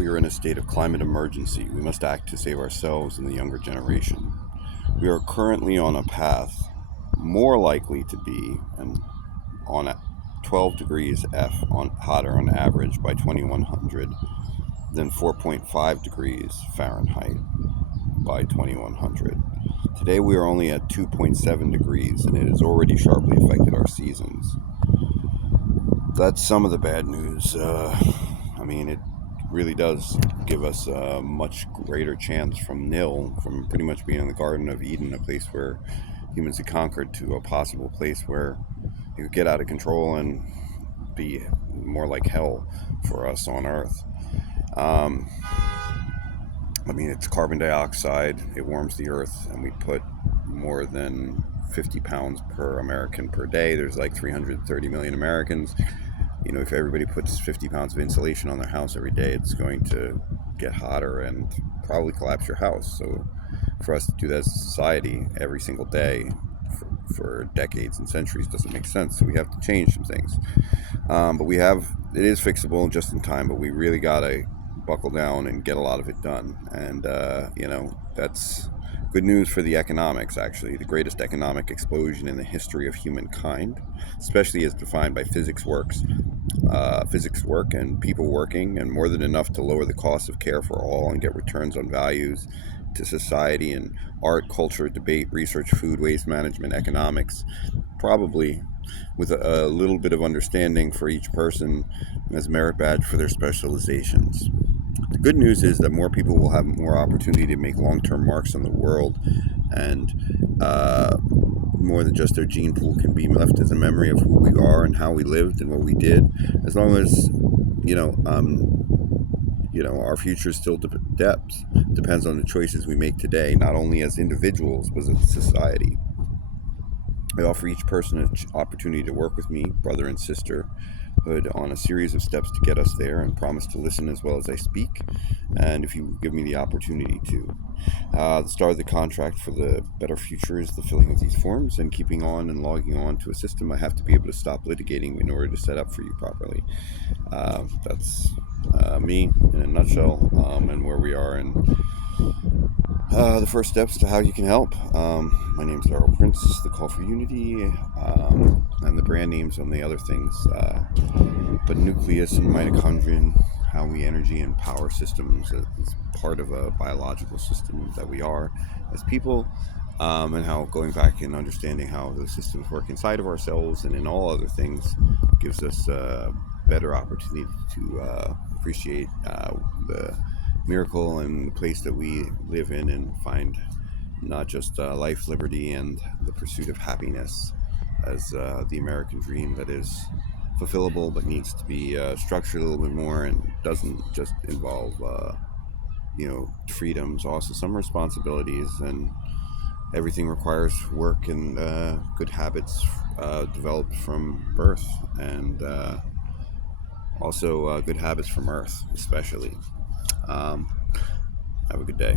We are in a state of climate emergency. We must act to save ourselves and the younger generation. We are currently on a path more likely to be on a 12 degrees F hotter on average by 2100 than 4.5 degrees Fahrenheit by 2100. Today we are only at 2.7 degrees and it has already sharply affected our seasons. That's some of the bad news. It really does give us a much greater chance from pretty much being in the Garden of Eden, a place where humans had conquered, to a possible place where it could get out of control and be more like hell for us on Earth. It's carbon dioxide, it warms the Earth, and we put more than 50 pounds per American per day. There's like 330 million Americans. If everybody puts 50 pounds of insulation on their house every day, it's going to get hotter and probably collapse your house. So for us to do that as a society every single day for decades and centuries doesn't make sense. So we have to change some things. It is fixable just in time, but we really got to buckle down and get a lot of it done. And, that's good news for the economics, actually. The greatest economic explosion in the history of humankind, especially as defined by physics work and people working, and more than enough to lower the cost of care for all and get returns on values to society and art, culture, debate, research, food, waste management, economics, probably with a little bit of understanding for each person as a merit badge for their specializations. The good news is that more people will have more opportunity to make long-term marks on the world, and more than just their gene pool can be left as a memory of who we are and how we lived and what we did, as long as our future still depends on the choices we make today, not only as individuals but as a society. I offer each person an opportunity to work with me, brother and sisterhood, on a series of steps to get us there, and promise to listen as well as I speak, and if you give me the opportunity to. The start of the contract for the better future is the filling of these forms and keeping on and logging on to a system I have to be able to stop litigating in order to set up for you properly. That's me in a nutshell, and where we are in the first steps to how you can help. My name's Darrell Prince, the Call for Unity, and the brand names on the other things. But nucleus and mitochondrion, how we energy and power systems is part of a biological system that we are as people, and how going back and understanding how those systems work inside of ourselves and in all other things gives us a better opportunity to appreciate the miracle and the place that we live in, and find not just life, liberty, and the pursuit of happiness as the American dream that is fulfillable but needs to be structured a little bit more, and doesn't just involve freedoms, also some responsibilities, and everything requires work and good habits developed from birth, and also good habits from Earth especially. Have a good day.